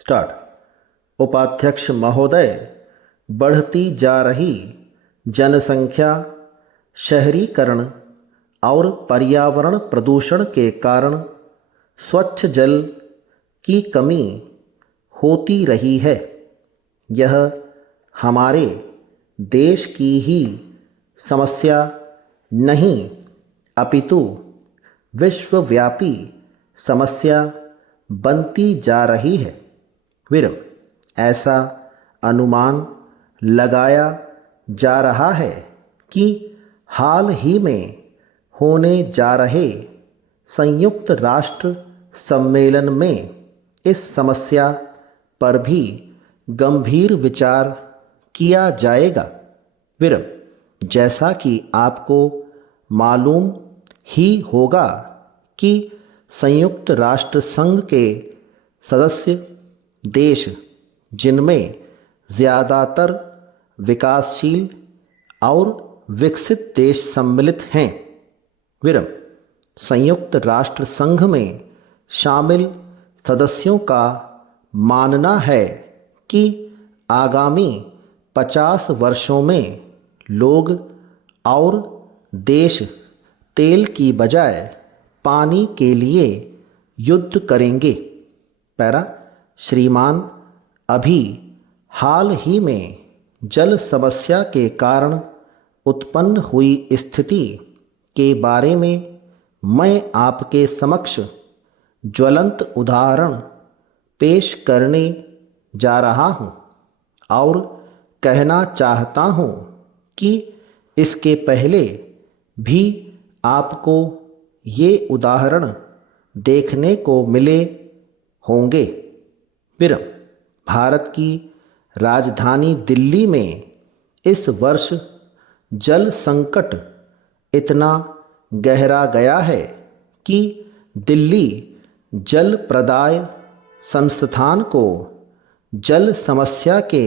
Start. उपाध्यक्ष महोदय, बढ़ती जा रही जनसंख्या, शहरीकरण और पर्यावरण प्रदूषण के कारण स्वच्छ जल की कमी होती रही है। यह हमारे देश की ही समस्या नहीं अपितु विश्वव्यापी समस्या बनती जा रही है। विरम ऐसा अनुमान लगाया जा रहा है कि हाल ही में होने जा रहे संयुक्त राष्ट्र सम्मेलन में इस समस्या पर भी गंभीर विचार किया जाएगा। विरम जैसा कि आपको मालूम ही होगा कि संयुक्त राष्ट्र संघ के सदस्य देश, जिनमें ज़्यादातर विकासशील और विकसित देश सम्मिलित हैं, विरम संयुक्त राष्ट्र संघ में शामिल सदस्यों का मानना है कि आगामी 50 वर्षों में लोग और देश तेल की बजाय पानी के लिए युद्ध करेंगे। पैरा श्रीमान, अभी हाल ही में जल समस्या के कारण उत्पन्न हुई स्थिति के बारे में मैं आपके समक्ष ज्वलंत उदाहरण पेश करने जा रहा हूँ और कहना चाहता हूँ कि इसके पहले भी आपको ये उदाहरण देखने को मिले होंगे। विरम भारत की राजधानी दिल्ली में इस वर्ष जल संकट इतना गहरा गया है कि दिल्ली जल प्रदाय संस्थान को जल समस्या के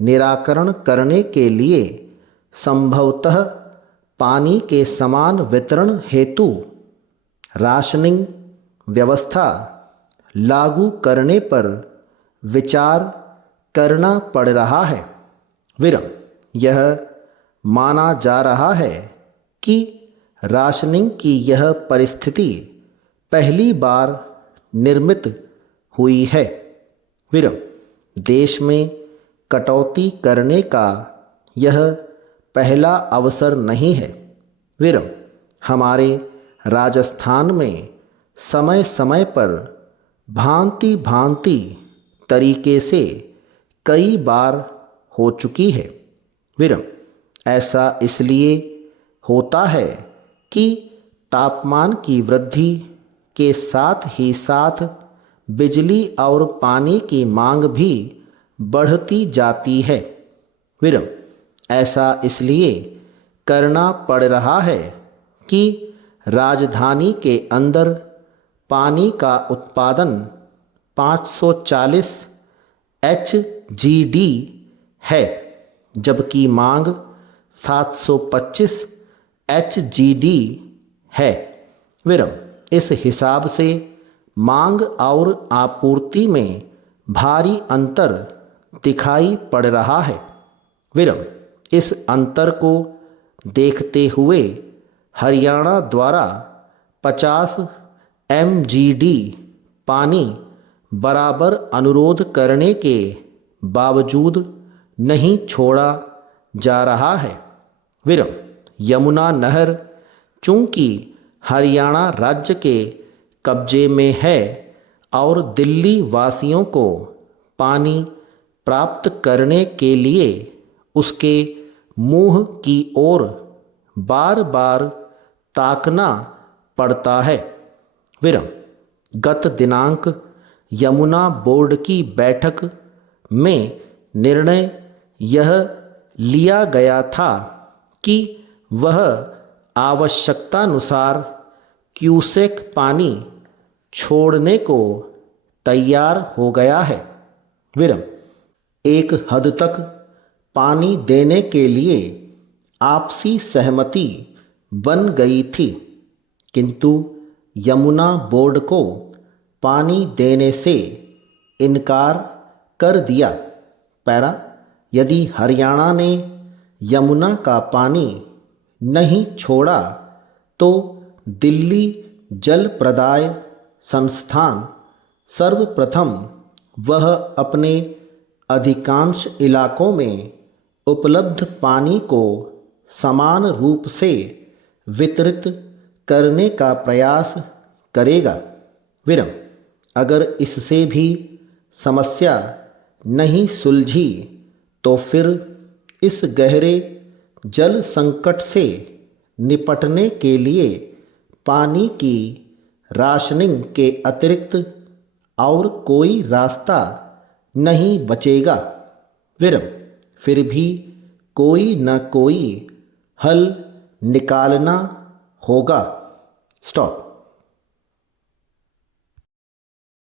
निराकरण करने के लिए संभवतः पानी के समान वितरण हेतु राशनिंग व्यवस्था लागू करने पर विचार करना पड़ रहा है। विरम यह माना जा रहा है कि राशनिंग की यह परिस्थिति पहली बार निर्मित हुई है। विरम देश में कटौती करने का यह पहला अवसर नहीं है। विरम हमारे राजस्थान में समय समय पर भांति भांति तरीके से कई बार हो चुकी है। विरम ऐसा इसलिए होता है कि तापमान की वृद्धि के साथ ही साथ बिजली और पानी की मांग भी बढ़ती जाती है। विरम ऐसा इसलिए करना पड़ रहा है कि राजधानी के अंदर पानी का उत्पादन 540 HGD है, जबकि मांग 725 HGD है। विरम इस हिसाब से मांग और आपूर्ति में भारी अंतर दिखाई पड़ रहा है। विरम इस अंतर को देखते हुए हरियाणा द्वारा 50 MGD पानी बराबर अनुरोध करने के बावजूद नहीं छोड़ा जा रहा है। विरम यमुना नहर चूंकि हरियाणा राज्य के कब्जे में है और दिल्ली वासियों को पानी प्राप्त करने के लिए उसके मुंह की ओर बार बार ताकना पड़ता है। विरम गत दिनांक यमुना बोर्ड की बैठक में निर्णय यह लिया गया था कि वह आवश्यकतानुसार क्यूसेक पानी छोड़ने को तैयार हो गया है। विरम एक हद तक पानी देने के लिए आपसी सहमति बन गई थी, किंतु यमुना बोर्ड को पानी देने से इनकार कर दिया। पैरा, यदि हरियाणा ने यमुना का पानी नहीं छोड़ा तो दिल्ली जल प्रदाय संस्थान सर्वप्रथम वह अपने अधिकांश इलाकों में उपलब्ध पानी को समान रूप से वितरित करने का प्रयास करेगा। विराम, अगर इससे भी समस्या नहीं सुलझी तो फिर इस गहरे जल संकट से निपटने के लिए पानी की राशनिंग के अतिरिक्त और कोई रास्ता नहीं बचेगा। विराम, फिर भी कोई न कोई हल निकालना होगा। स्टॉप।